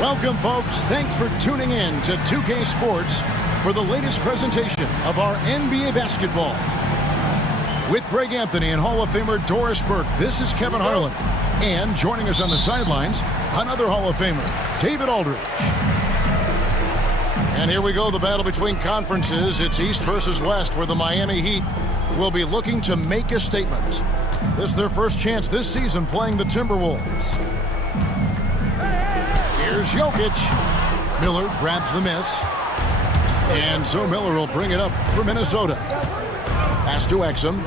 Welcome, folks. Thanks for tuning in to 2K Sports for the latest presentation of our NBA basketball. With Greg Anthony and Hall of Famer Doris Burke, this is Kevin Harlan. And joining us on the sidelines, another Hall of Famer, David Aldridge. And here we go, the battle between conferences. It's East versus West, where the Miami Heat will be looking to make a statement. This is their first chance this season playing the Timberwolves. Here's Jokic. Miller grabs the miss. And so Miller will bring it up for Minnesota. Pass to Exum.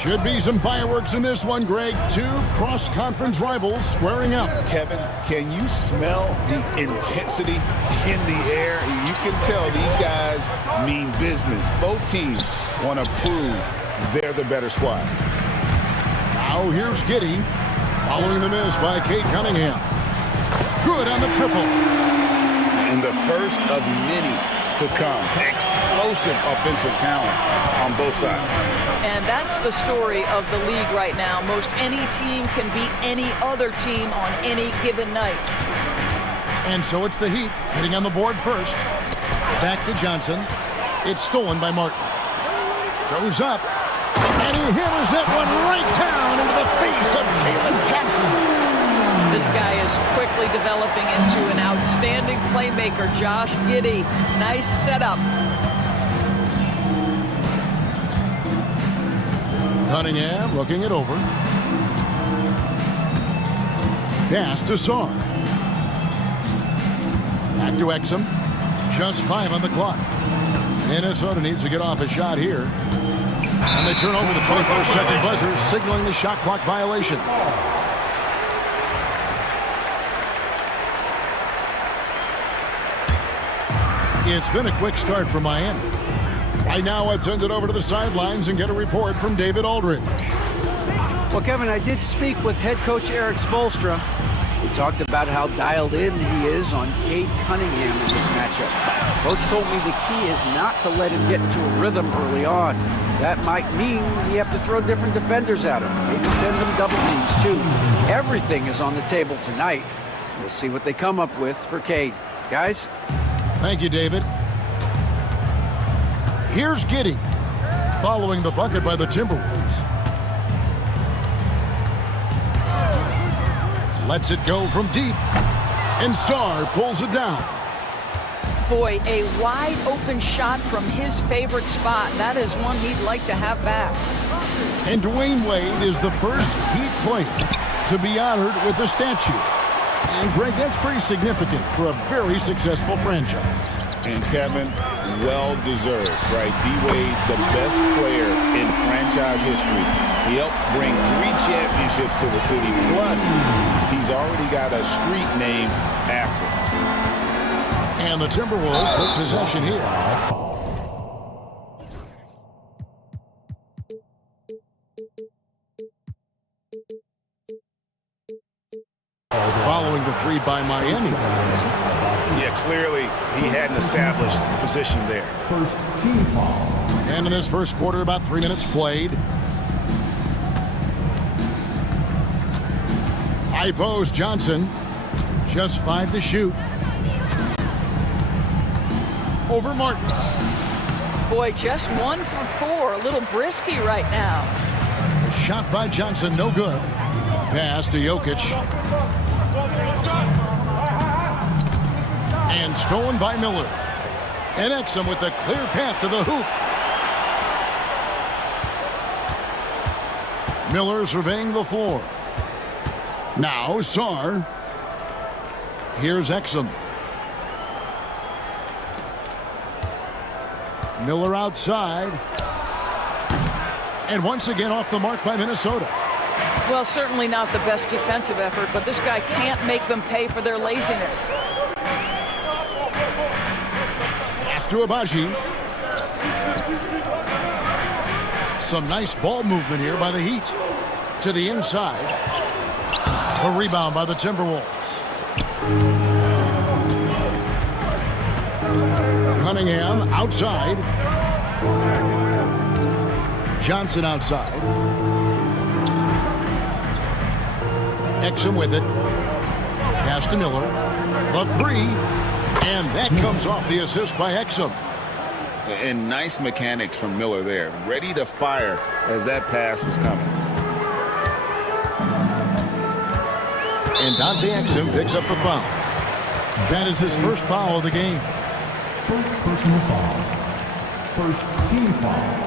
Should be some fireworks in this one, Greg. Two cross-conference rivals squaring up. Kevin, can you smell the intensity in the air? You can tell these guys mean business. Both teams want to prove they're the better squad. Now here's Giddey, following the miss by Cade Cunningham. Good on the triple. And the first of many to come. Explosive offensive talent on both sides. And that's the story of the league right now. Most any team can beat any other team on any given night. And so it's the Heat hitting on the board first. Back to Johnson. It's stolen by Martin. Goes up. And he hammers that one right down into the face of Jalen Johnson. This guy is quickly developing into an outstanding playmaker, Josh Giddey. Nice setup. Cunningham looking it over. Pass to Sarr. Back to Exum. Just 5 on the clock. Minnesota needs to get off a shot here. And they turn over the 21st-second buzzer, signaling the shot clock violation. It's been a quick start for Miami. Right now, let's send it over to the sidelines and get a report from David Aldridge. Well, Kevin, I did speak with head coach Eric Spoelstra. We talked about how dialed in he is on Cade Cunningham in this matchup. Coach told me the key is not to let him get into a rhythm early on. That might mean you have to throw different defenders at him. Maybe send them double teams, too. Everything is on the table tonight. We'll see what they come up with for Cade. Guys? Thank you, David. Here's Giddey, following the bucket by the Timberwolves. Lets it go from deep, and Sarr pulls it down. Boy, a wide open shot from his favorite spot. That is one he'd like to have back. And Dwayne Wade is the first Heat player to be honored with a statue. And Greg, that's pretty significant for a very successful franchise. And Kevin, well-deserved, right? D-Wade, the best player in franchise history. He helped bring 3 championships to the city. Plus, he's already got a street named after him. And the Timberwolves with possession here. Following the 3 by Miami. Yeah, clearly he hadn't established position there. First team foul. And in this first quarter, about 3 minutes played. High post Johnson. Just 5 to shoot. Over Martin. Boy, just 1 for 4. A little brisky right now. A shot by Johnson, no good. Pass to Jokic. And stolen by Miller. And Exum with a clear path to the hoop. Miller surveying the floor. Now Sarr. Here's Exum. Miller outside. And once again off the mark by Minnesota. Well, certainly not the best defensive effort, but this guy can't make them pay for their laziness. Pass to Abaji. Some nice ball movement here by the Heat. To the inside. A rebound by the Timberwolves. Cunningham outside. Johnson outside. Exum with it. Pass to Miller. The three. And that comes off the assist by Exum. And nice mechanics from Miller there. Ready to fire as that pass was coming. And Dante Exum picks up the foul. That is his first foul of the game. First personal foul. First team foul.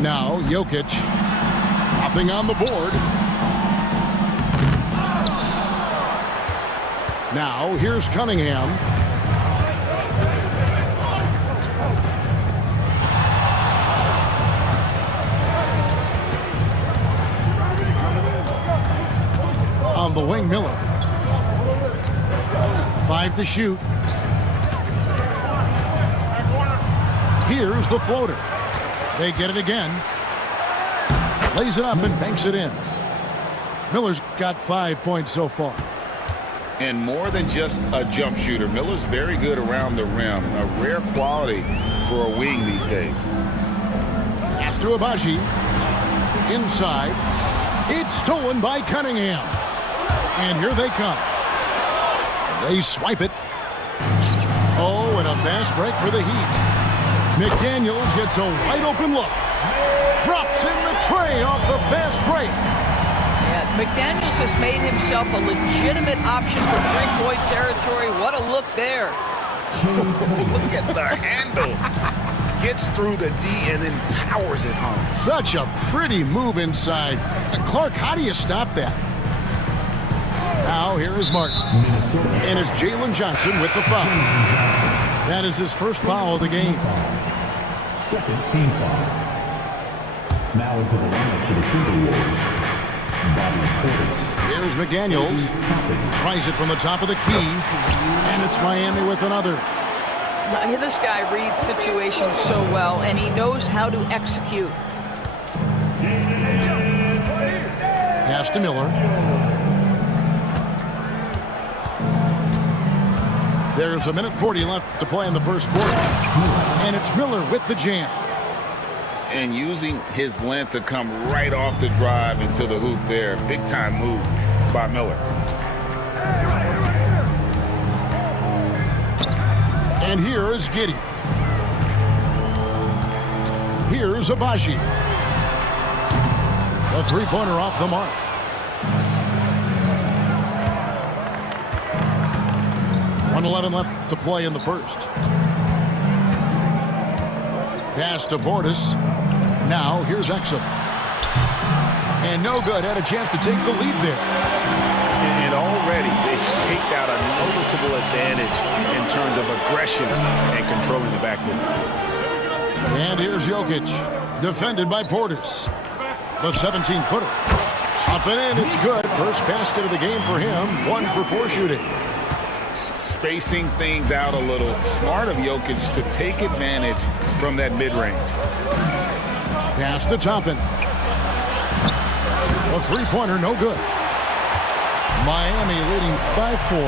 Now Jokic. Nothing on the board. Now here's Cunningham. On the wing, Miller. 5 to shoot. Here's the floater. They get it again. Lays it up and banks it in. Miller's got 5 points so far. And more than just a jump shooter, Miller's very good around the rim. A rare quality for a wing these days. Pass to Abaji. Inside. It's stolen by Cunningham. And here they come. They swipe it. Oh, and a fast break for the Heat. McDaniels gets a wide open look. Drops in the tray off the fast break. Yeah, McDaniels has made himself a legitimate option for three-point territory. What a look there. Look at the handles. Gets through the D and then powers it home. Such a pretty move inside. Clark, how do you stop that? Now here is Martin. And it's Jalen Johnson with the foul. That is his first foul of the game. Second team foul. Now into the lineup for the Timberwolves. Bobby Portis. Here's McDaniels. Tries it from the top of the key. And it's Miami with another. This guy reads situations so well, and he knows how to execute. Pass to Miller. There's a minute 40 left to play in the first quarter. And it's Miller with the jam. And using his length to come right off the drive into the hoop there. Big time move by Miller. And here is Giddey. Here's Abaji. The three-pointer off the mark. .11 left to play in the first. Pass to Portis. Now here's Exum. And no good. Had a chance to take the lead there. And already they've staked out a noticeable advantage in terms of aggression and controlling the backboard. And here's Jokic. Defended by Portis. The 17-footer. Up and in. It's good. First basket of the game for him. 1 for 4 shooting. Spacing things out a little. Smart of Jokic to take advantage from that mid-range. Pass to Toppin. A three-pointer, no good. Miami leading by 4.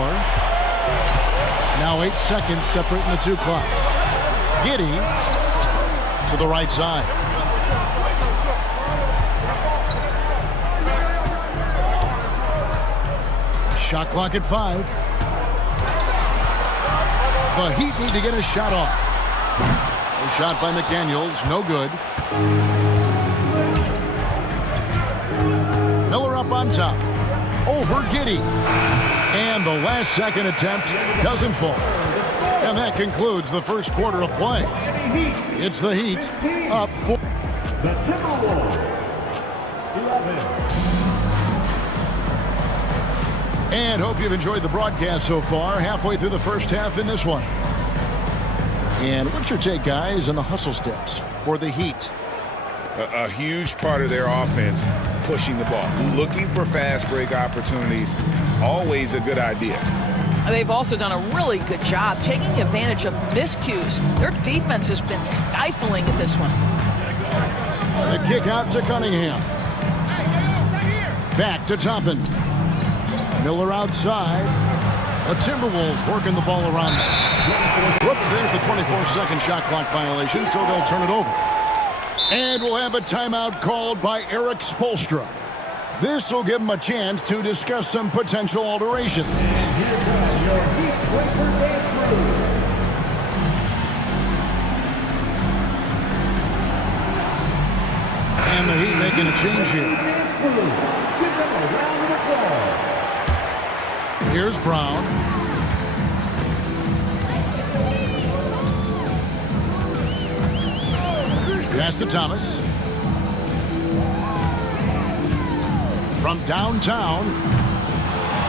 Now 8 seconds separating the two clocks. Giddey to the right side. Shot clock at 5. The Heat need to get a shot off. A shot by McDaniels, no good. Miller up on top. Over Giddey. And the last second attempt doesn't fall. And that concludes the first quarter of play. It's the Heat up 4. The Timberwolves. 11. And hope you've enjoyed the broadcast so far. Halfway through the first half in this one. And what's your take, guys, on the hustle steps for the Heat? A huge part of their offense, pushing the ball, looking for fast break opportunities, always a good idea. They've also done a really good job taking advantage of miscues. Their defense has been stifling in this one. The kick out to Cunningham. Back to Toppin. Miller outside. The Timberwolves working the ball around them. Whoops, there's the 24-second shot clock violation, so they'll turn it over. And we'll have a timeout called by Eric Spoelstra. This will give them a chance to discuss some potential alterations. And the Heat making a change here. Here's Brown. Pass to Thomas. From downtown.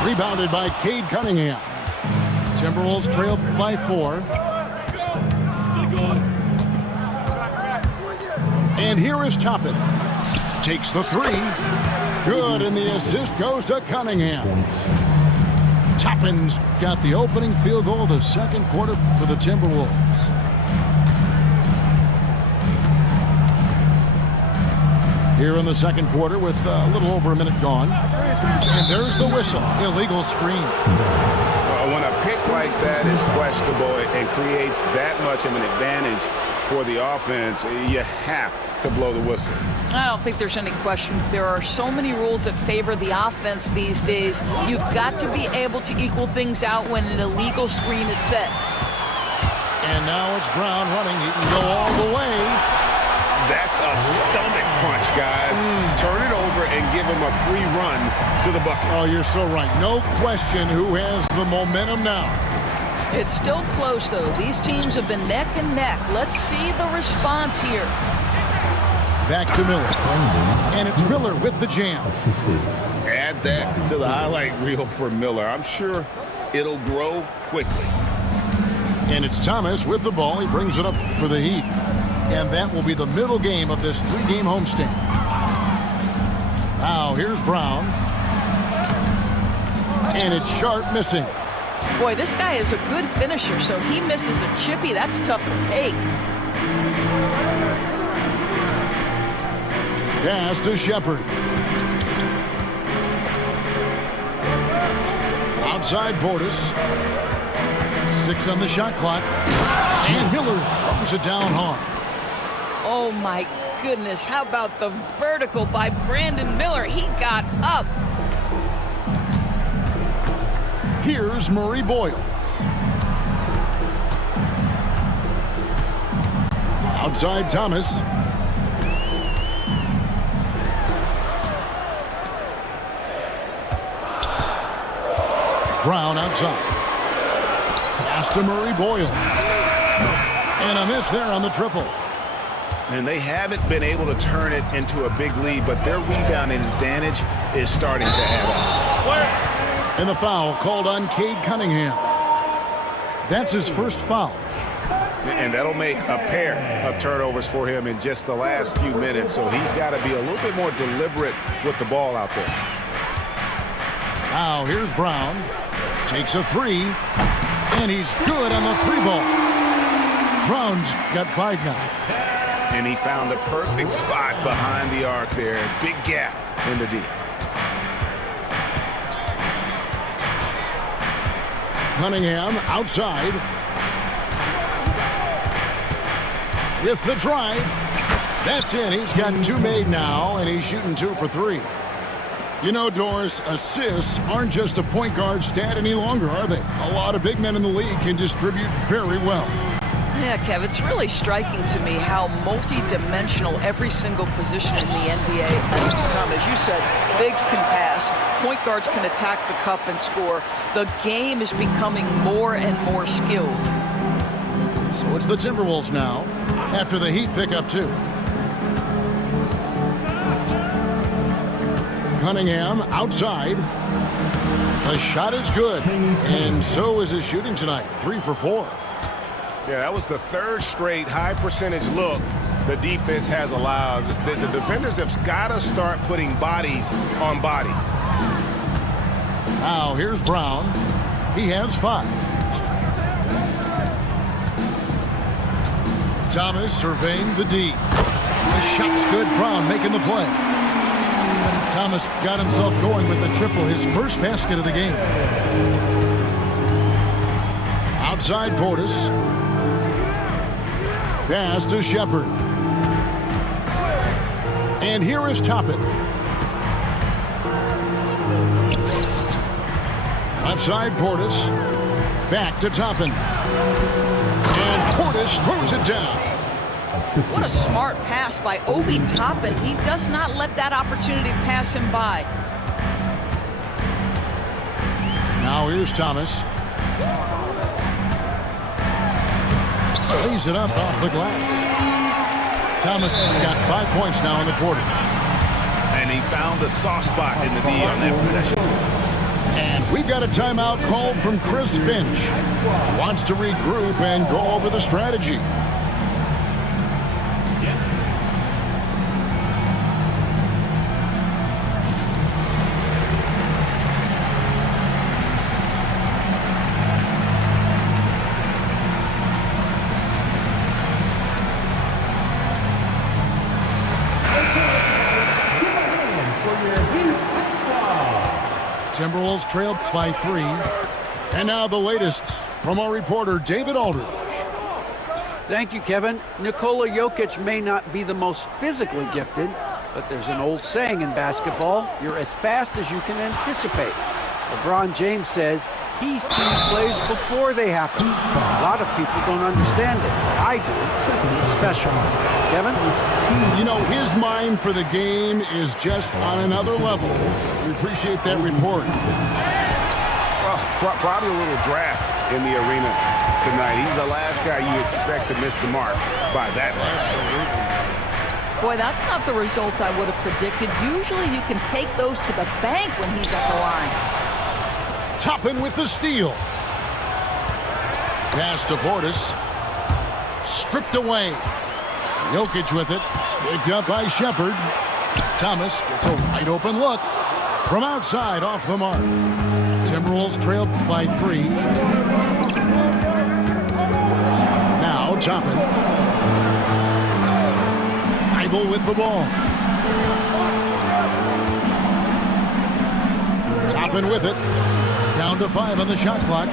Rebounded by Cade Cunningham. Timberwolves trail by 4. And here is Toppin. Takes the 3. Good, and the assist goes to Cunningham. Toppin's got the opening field goal of the second quarter for the Timberwolves. Here in the second quarter with a little over a minute gone. And there's the whistle. Illegal screen. When a pick like that is questionable and creates that much of an advantage for the offense, you have to blow the whistle. I don't think there's any question. There are so many rules that favor the offense these days. You've got to be able to equal things out when an illegal screen is set. And now it's Brown running. He can go all the way. That's a stomach punch, guys. Turn it over and give him a free run to the bucket. Oh, you're so right. No question who has the momentum now. It's still close, though. These teams have been neck and neck. Let's see the response here. Back to Miller. And it's Miller with the jam. Add that to the highlight reel for Miller. I'm sure it'll grow quickly. And it's Thomas with the ball. He brings it up for the Heat. And that will be the middle game of this 3-game homestand. Now, here's Brown. And it's Sharp missing. Boy, this guy is a good finisher, so he misses a chippy. That's tough to take. Pass to Shepard. Outside Portis. 6 on the shot clock. And Miller throws it down hard. Oh, my goodness. How about the vertical by Brandon Miller? He got up. Here's Murray Boyle. Outside Thomas. Brown outside. Pass to Murray Boyle. And a miss there on the triple. And they haven't been able to turn it into a big lead, but their rebounding advantage is starting to add up. And the foul called on Cade Cunningham. That's his first foul. And that'll make a pair of turnovers for him in just the last few minutes, so he's got to be a little bit more deliberate with the ball out there. Now here's Brown. Takes a 3. And he's good on the 3-ball. Brown's got 5 now. And he found the perfect spot behind the arc there. Big gap in the D. Cunningham outside. With the drive. That's in. He's got 2 made now, and he's shooting 2 for 3. You know, Doris, assists aren't just a point guard stat any longer, are they? A lot of big men in the league can distribute very well. Yeah, Kev, it's really striking to me how multi-dimensional every single position in the NBA has become. As you said, bigs can pass, point guards can attack the cup and score. The game is becoming more and more skilled. So it's the Timberwolves now, after the Heat pick up 2. Cunningham outside. The shot is good, and so is his shooting tonight, 3 for 4. Yeah, that was the 3rd straight high percentage look the defense has allowed. The defenders have got to start putting bodies on bodies. Now here's Brown. He has 5. Thomas surveying the D. The shot's good. Brown making the play. Thomas got himself going with the triple, his first basket of the game. Outside Portis. Pass to Shepard. And here is Toppin. Left side, Portis. Back to Toppin. And Portis throws it down. What a smart pass by Obi Toppin. He does not let that opportunity pass him by. Now here's Thomas. Lays it up off the glass. Thomas got 5 points now in the quarter. And he found the soft spot in the D on that possession. And we've got a timeout called from Chris Finch. He wants to regroup and go over the strategy. Timberwolves trailed by 3. And now the latest from our reporter, David Aldridge. Thank you, Kevin. Nikola Jokic may not be the most physically gifted, but there's an old saying in basketball, you're as fast as you can anticipate. LeBron James says he sees plays before they happen. A lot of people don't understand it, but I do. It's special. Kevin? You know, his mind for the game is just on another level. We appreciate that report. Well, probably a little draft in the arena tonight. He's the last guy you expect to miss the mark by that much. Boy, that's not the result I would have predicted. Usually you can take those to the bank when he's at the line. Toppin with the steal. Pass to Portis. Stripped away. Jokic with it. Picked up by Shepard. Thomas gets a wide open look. From outside, off the mark. Timberwolves trailed by 3. Now Toppin. Bible with the ball. Toppin with it. Down to 5 on the shot clock.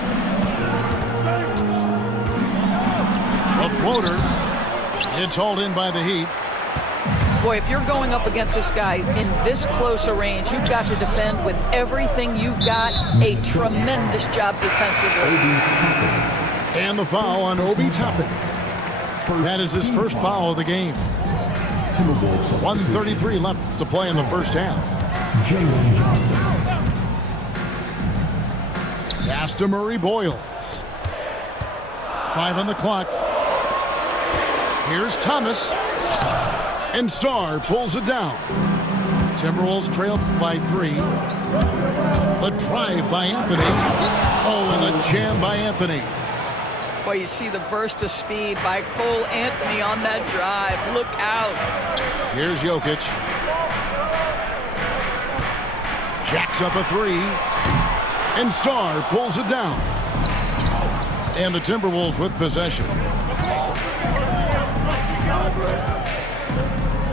A floater. It's hauled in by the Heat. Boy, if you're going up against this guy in this close a range, you've got to defend with everything you've got. A tremendous job defensively. And the foul on Obi Toppin. That is his first foul of the game. 1:33 left to play in the first half. Jalen Johnson. Pass to Murray Boyle. 5 on the clock. Here's Thomas. And Sarr pulls it down. Timberwolves trail by 3. The drive by Anthony. Oh, and the jam by Anthony. Boy, you see the burst of speed by Cole Anthony on that drive. Look out. Here's Jokic. Jacks up a 3. And Sarr pulls it down. And the Timberwolves with possession.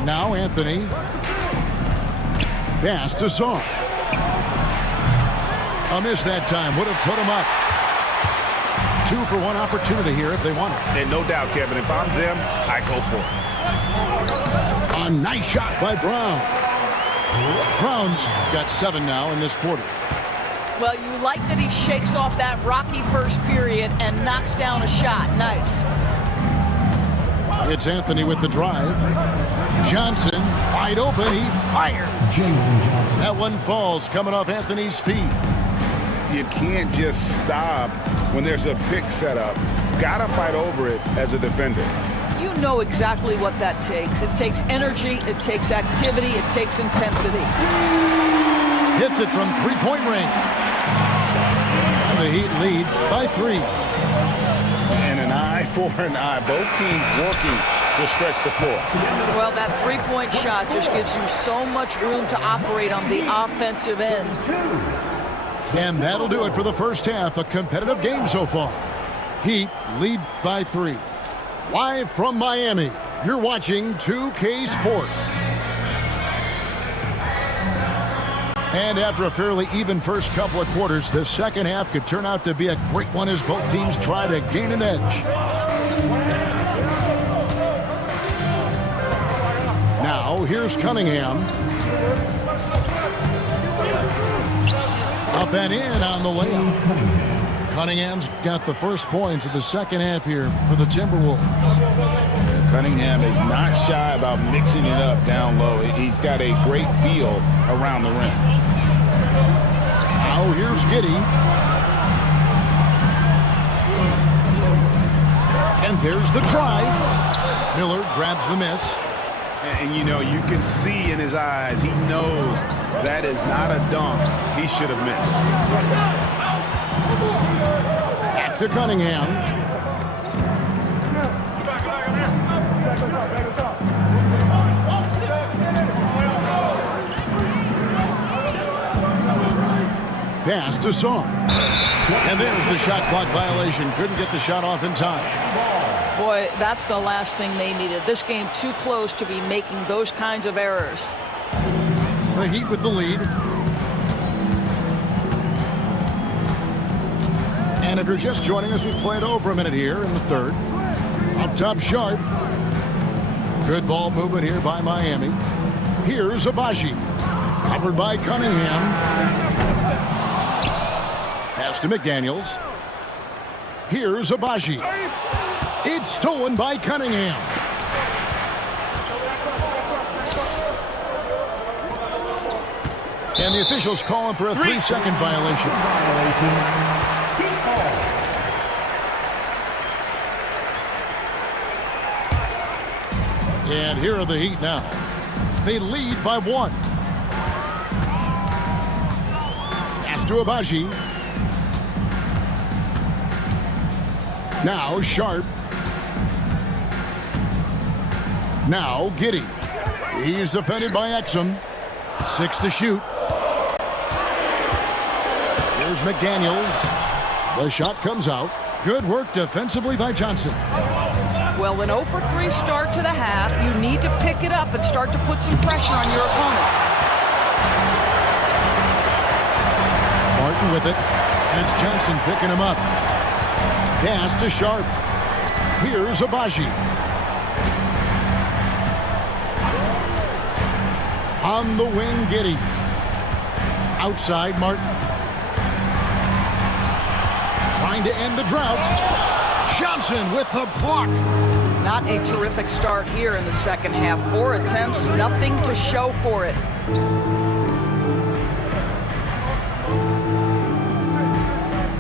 Now Anthony. Pass to Sarr. A miss that time. Would have put him up. 2 for 1 opportunity here if they want it. And no doubt, Kevin, if I'm them, I go for it. A nice shot by Brown. Brown's got 7 now in this quarter. Well, you like that he shakes off that rocky first period and knocks down a shot. Nice. It's Anthony with the drive. Johnson, wide open, he fired. Jalen Johnson. That one falls, coming off Anthony's feet. You can't just stop when there's a pick set up. Gotta fight over it as a defender. You know exactly what that takes. It takes energy, it takes activity, it takes intensity. Hits it from 3-point range. And the Heat lead by 3. And an eye for an eye. Both teams working to stretch the floor. Well, that 3-point shot just gives you so much room to operate on the offensive end. And that'll do it for the first half. A competitive game so far. Heat lead by 3. Live from Miami, you're watching 2K Sports. And after a fairly even first couple of quarters, the second half could turn out to be a great one as both teams try to gain an edge. Now, here's Cunningham. Up and in on the layup. Cunningham's got the first points of the second half here for the Timberwolves. Cunningham is not shy about mixing it up down low. He's got a great feel around the rim. Now here's Giddey. And there's the drive. Miller grabs the miss. And you know, you can see in his eyes, he knows that is not a dunk he should have missed. Back to Cunningham. Pass to Song. And there's the shot clock violation. Couldn't get the shot off in time. Boy, that's the last thing they needed. This game too close to be making those kinds of errors. The Heat with the lead. And if you're just joining us, we played over a minute here in the third. Up top, Sharp. Good ball movement here by Miami. Here's Abaji. Covered by Cunningham. Pass to McDaniels. Here's Abaji. It's stolen by Cunningham. And the officials calling for a 3-second violation. And here are the Heat now. They lead by 1. Pass to Abaji. Now Sharp. Now Giddey. He's defended by Exum. 6 to shoot. Here's McDaniels. The shot comes out. Good work defensively by Johnson. Well, an 0 for 3 start to the half. You need to pick it up and start to put some pressure on your opponent. Martin with it. And it's Johnson picking him up. Pass to Sharp. Here's Abaji. On the wing, Giddey. Outside, Martin. Trying to end the drought. Johnson with the block. Not a terrific start here in the second half. 4 attempts, nothing to show for it.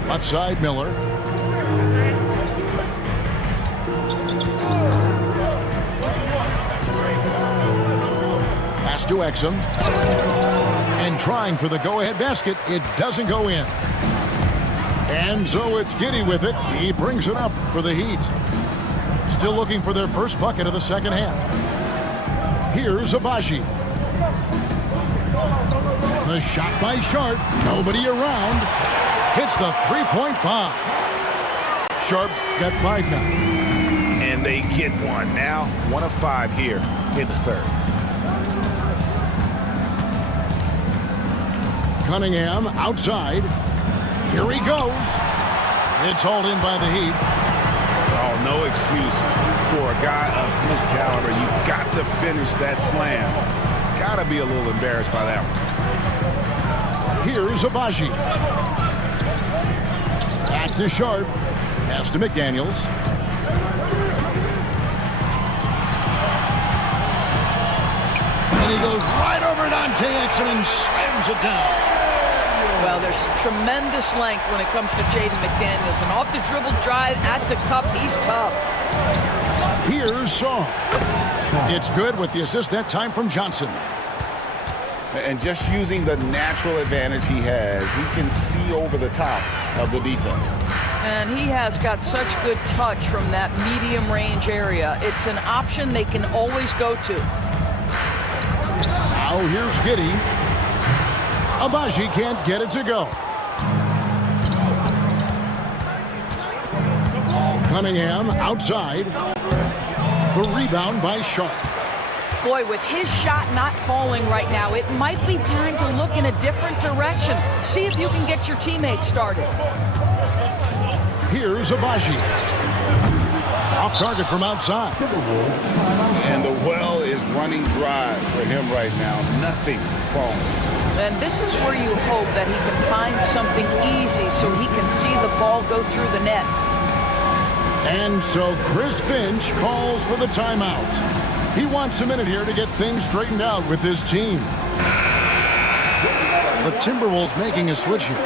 Left side, Miller. Pass to Exum. And trying for the go-ahead basket. It doesn't go in. And so it's Giddey with it. He brings it up for the Heat. Still looking for their first bucket of the second half. Here's Abaji. The shot by Sharp. Nobody around. Hits the three-point bomb. Sharp's got 5 now. And they get one now. 1 of 5 here in the third. Cunningham outside. Here he goes. It's hauled in by the Heat. Oh, no excuse for a guy of his caliber. You've got to finish that slam. Got to be a little embarrassed by that one. Here's Abaji. Back to Sharp. Pass to McDaniels. And he goes right over Dante Exum and slams it down. Well, there's tremendous length when it comes to Jaden McDaniels. And off the dribble drive at the cup, he's tough. Here's Song. It's good with the assist that time from Johnson. And just using the natural advantage he has, he can see over the top of the defense. And he has got such good touch from that medium range area. It's an option they can always go to. Now here's Giddey. Abaji can't get it to go. Cunningham outside. The rebound by Sharp. Boy, with his shot not falling right now, it might be time to look in a different direction. See if you can get your teammates started. Here's Abaji. Off target from outside. And the well is running dry for him right now. Nothing falling. And this is where you hope that he can find something easy so he can see the ball go through the net. And so Chris Finch calls for the timeout. He wants a minute here to get things straightened out with his team. The Timberwolves making a switch here.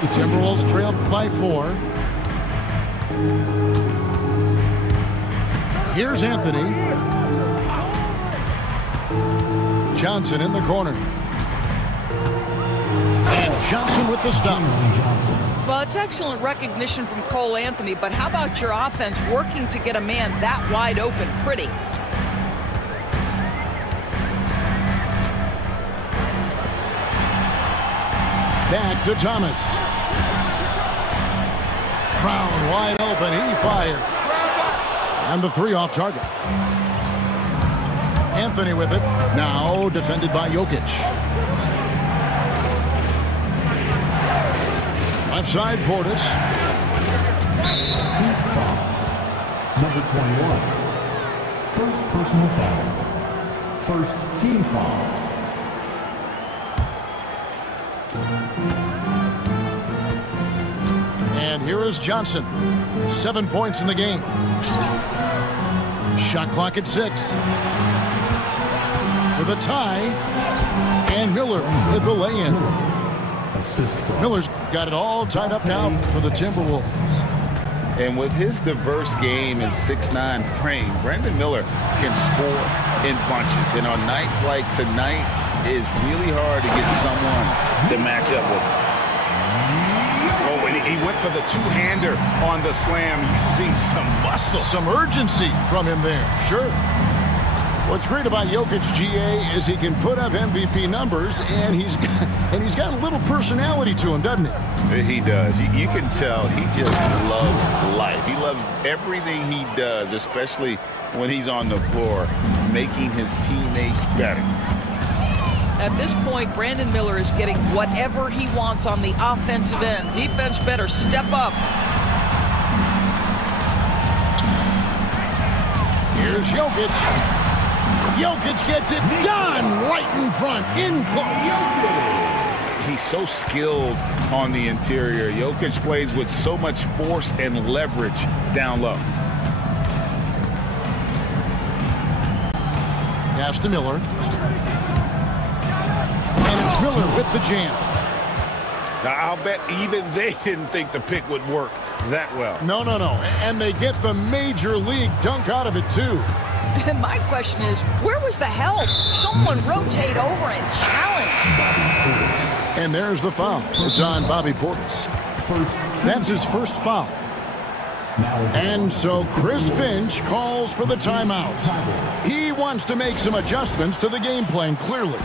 The Timberwolves trail by 4. Here's Anthony. Johnson in the corner. And Johnson with the stop. Well, it's excellent recognition from Cole Anthony, but how about your offense working to get a man that wide open pretty? Back to Thomas. Brown wide open. He fired. And the 3 off target. Anthony with it. Now defended by Jokic. Left side, Portis. Number 21. First personal foul. First team foul. And here is Johnson. 7 points in the game. Shot clock at 6. For the tie. And Miller with the lay-in. Miller's got it all tied up now for the Timberwolves. And with his diverse game and 6'9" frame, Brandon Miller can score in bunches. And on nights like tonight, it's really hard to get someone to match up with him. Oh, and he went for the two-hander on the slam using some muscle. Some urgency from him there, sure. What's great about Jokic, GA, is he can put up MVP numbers, and he's got a little personality to him, doesn't he? He does. You can tell he just loves life. He loves everything he does, especially when he's on the floor, making his teammates better. At this point, Brandon Miller is getting whatever he wants on the offensive end. Defense better step up. Here's Jokic. Jokic gets it done right in front, in close. He's so skilled on the interior. Jokic plays with so much force and leverage down low. Pass to Miller. And it's Miller with the jam. Now, I'll bet even they didn't think the pick would work that well. No. And they get the major league dunk out of it, too. My question is, where was the help? Someone rotate over and challenge. And there's the foul. It's on Bobby Portis. That's his first foul. And so Chris Finch calls for the timeout. He wants to make some adjustments to the game plan, clearly.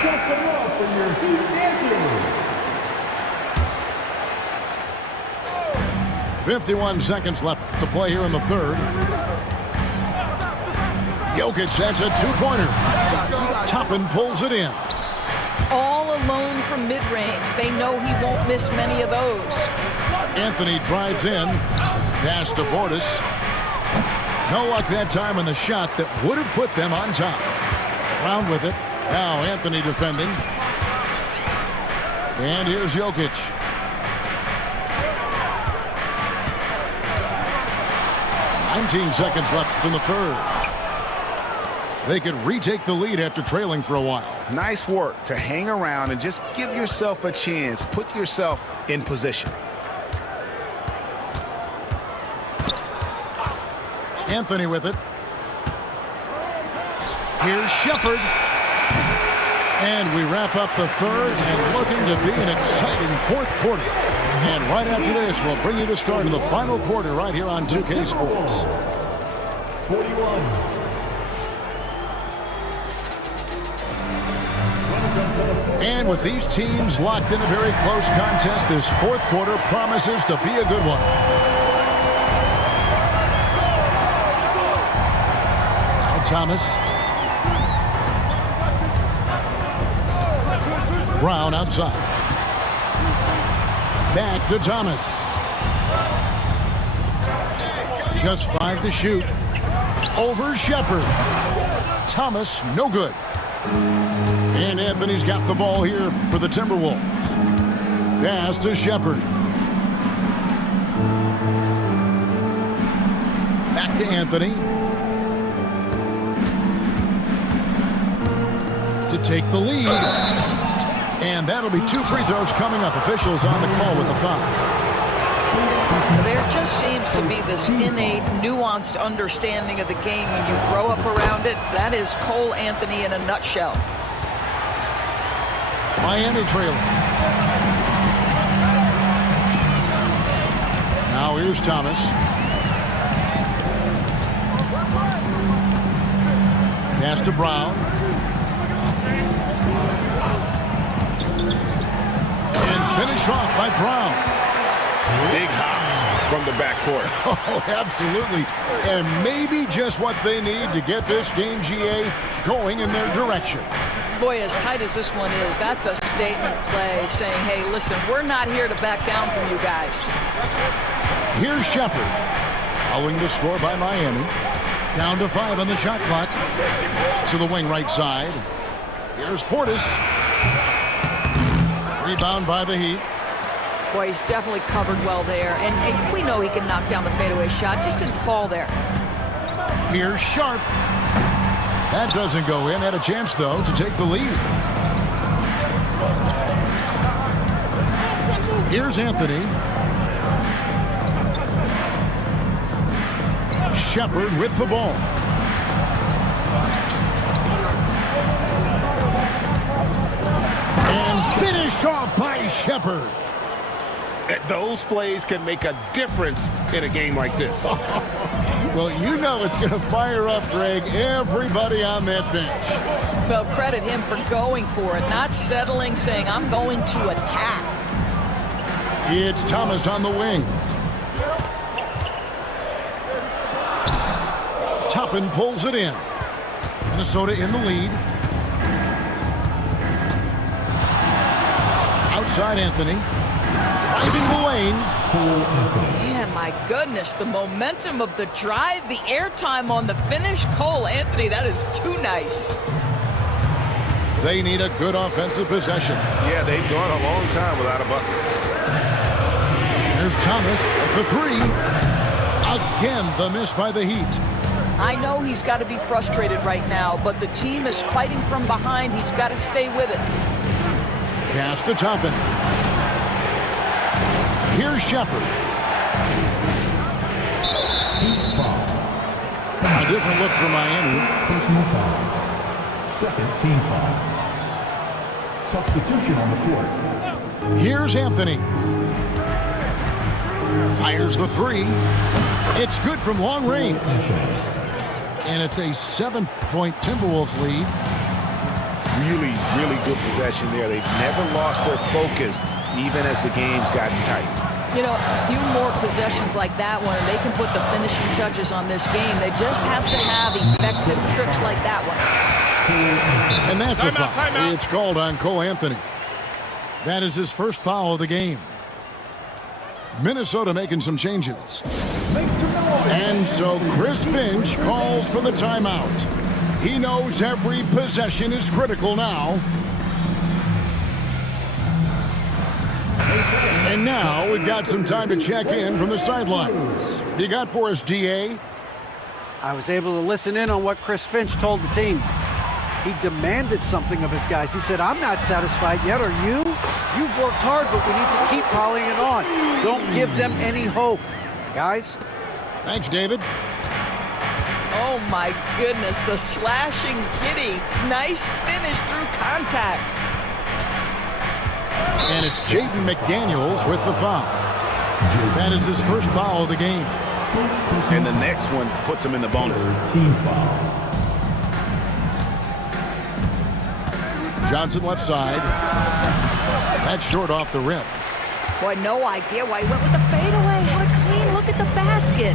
Show some love for your Heat dancers. 51 seconds left to play here in the third. Jokic, that's a two-pointer. Toppin pulls it in. All alone from mid-range. They know he won't miss many of those. Anthony drives in. Pass to Portis. No luck that time on the shot that would have put them on top. Brown with it. Now Anthony defending. And here's Jokic. "19 seconds left in the third. They could retake the lead after trailing for a while. Nice work to hang around and just give yourself a chance. Put yourself in position. Anthony with it. Here's Shepherd. And we wrap up the third and looking to be an exciting fourth quarter. And right after this, we'll bring you the start of the final quarter right here on 2K Sports. 41. And with these teams locked in a very close contest, this fourth quarter promises to be a good one. Now Thomas. Brown outside. Back to Thomas. Just 5 to shoot. Over Shepard. Thomas, no good. And Anthony's got the ball here for the Timberwolves. Pass to Shepard. Back to Anthony. To take the lead. And that'll be 2 free throws coming up. Officials on the call with the foul. There just seems to be this innate, nuanced understanding of the game when you grow up around it. That is Cole Anthony in a nutshell. Miami trailing. Now here's Thomas. Pass to Brown. And finished off by Brown. Big hops from the backcourt. Oh, absolutely. And maybe just what they need to get this game, GA, going in their direction. Boy, as tight as this one is, that's a statement play saying, hey, listen, we're not here to back down from you guys. Here's Shepard. Following the score by Miami. Down to 5 on the shot clock. To the wing right side. Here's Portis. Rebound by the Heat. Boy, he's definitely covered well there. And we know he can knock down the fadeaway shot. Just didn't fall there. Here's Sharp. That doesn't go in. Had a chance, though, to take the lead. Here's Anthony. Shepard with the ball. And finished off by Shepard. Those plays can make a difference in a game like this. Well, you know it's going to fire up, Greg, everybody on that bench. Well, credit him for going for it, not settling, saying, I'm going to attack. It's Thomas on the wing. Toppin pulls it in. Minnesota in the lead. Outside Anthony. Driving the lane. Man, my goodness, the momentum of the drive, the airtime on the finish. Cole Anthony, that is too nice. They need a good offensive possession. Yeah, they've gone a long time without a bucket. There's Thomas with the 3. Again, the miss by the Heat. I know he's got to be frustrated right now, but the team is fighting from behind. He's got to stay with it. Pass to Toppin. Here's Shepard. A different look for Miami. Personal foul. Second team foul. Substitution on the court. Here's Anthony. Fires the 3. It's good from long range. And it's a 7-point Timberwolves lead. Really, really good possession there. They've never lost their focus, even as the game's gotten tight. You know, a few more possessions like that one, and they can put the finishing touches on this game. They just have to have effective trips like that one. And that's a foul. It's called on Cole Anthony. That is his first foul of the game. Minnesota making some changes. And so Chris Finch calls for the timeout. He knows every possession is critical now. And now we've got some time to check in from the sidelines. You got for us, DA? I was able to listen in on what Chris Finch told the team. He demanded something of his guys. He said, I'm not satisfied yet, are you? You've worked hard, but we need to keep piling it on. Don't give them any hope. Guys? Thanks, David. Oh, my goodness, the slashing Giddy. Nice finish through contact. And it's Jaden McDaniels with the foul. That is his first foul of the game. And the next one puts him in the bonus. Team foul. Johnson left side. That's short off the rim. Boy, no idea why he went with the fadeaway. What a clean look at the basket.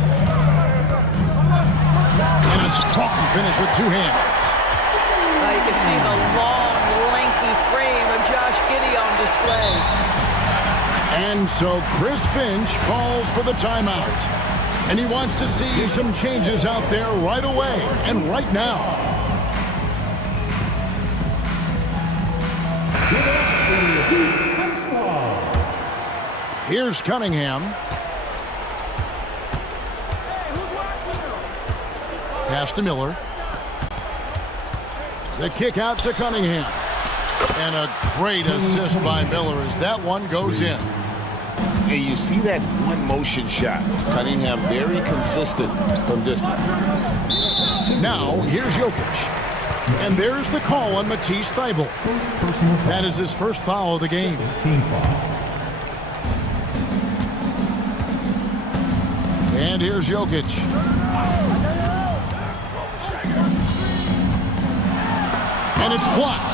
And a strong finish with 2 hands. You can see the long, lengthy frame of Josh Giddey on display. And so Chris Finch calls for the timeout. And he wants to see some changes out there right away and right now. Here's Cunningham. Pass to Miller. The kick out to Cunningham. And a great assist by Miller as that one goes in. And you see that one motion shot. Cunningham very consistent from distance. Now, here's Jokic. And there's the call on Matisse Thybulle. That is his first foul of the game. Team foul. And here's Jokic. And it's blocked.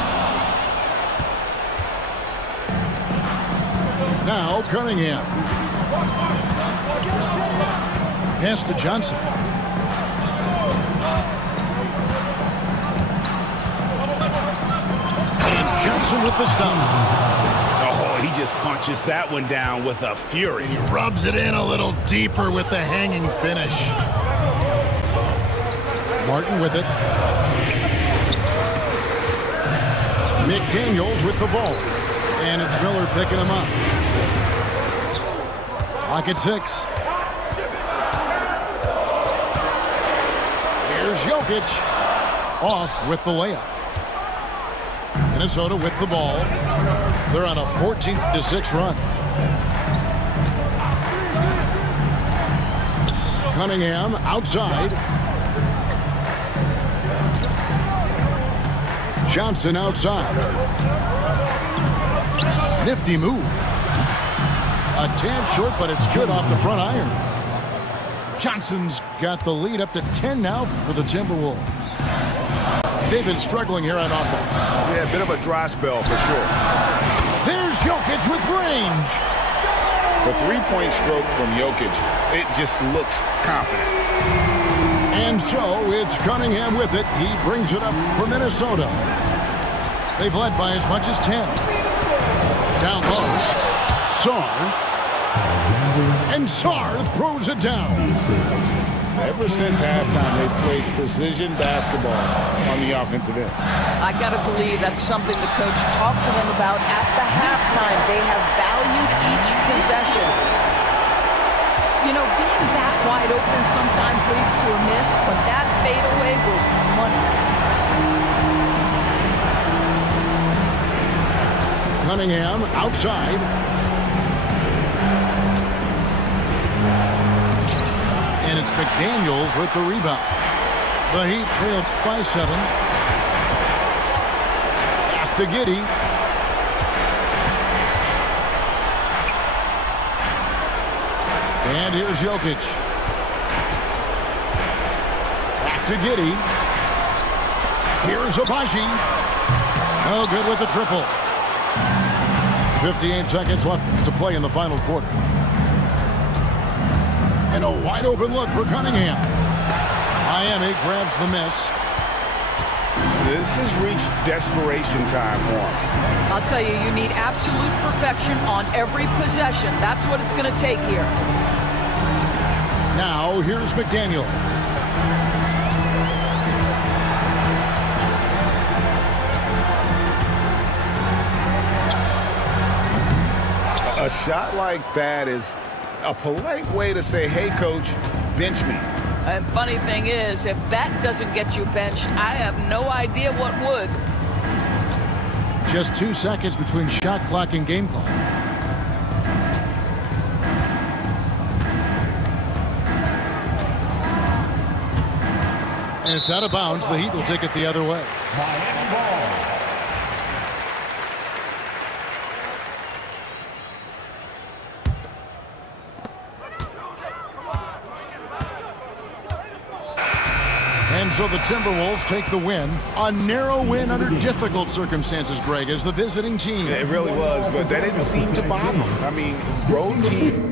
Now Cunningham. Pass to Johnson. And Johnson with the stop. Oh, he just punches that one down with a fury. He rubs it in a little deeper with the hanging finish. Martin with it. McDaniels with the ball. And it's Miller picking him up. Clock at 6. Here's Jokic. Off with the layup. Minnesota with the ball. They're on a 14-6 run. Cunningham outside. Johnson outside. Nifty move. A tad short, but it's good off the front iron. Johnson's got the lead up to 10 now for the Timberwolves. They've been struggling here on offense. Yeah, a bit of a dry spell for sure. There's Jokic with range. The three-point stroke from Jokic, it just looks confident. And so it's Cunningham with it. He brings it up for Minnesota. They've led by as much as 10. Down low. Sarr. And Sarr throws it down. Ever since halftime, they've played precision basketball on the offensive end. I got to believe that's something the coach talked to them about at the halftime. They have valued each possession. You know, being that wide open sometimes leads to a miss, but that fadeaway was money. Cunningham outside. And it's McDaniels with the rebound. The Heat trailed by 7. Pass to Giddey. And here's Jokic. Back to Giddey. Here's Abaji. No good with the triple. 58 seconds left to play in the final quarter. And a wide open look for Cunningham. Miami grabs the miss. This has reached desperation time for him. I'll tell you, you need absolute perfection on every possession. That's what it's going to take here. Now, here's McDaniels. A shot like that is a polite way to say, hey, coach, bench me. And funny thing is, if that doesn't get you benched, I have no idea what would. Just 2 seconds between shot clock and game clock. And it's out of bounds. The Heat will take it the other way. Miami ball. And so the Timberwolves take the win. A narrow win under difficult circumstances, Greg, as the visiting team. It really was, but that didn't seem to bother them. I mean, road team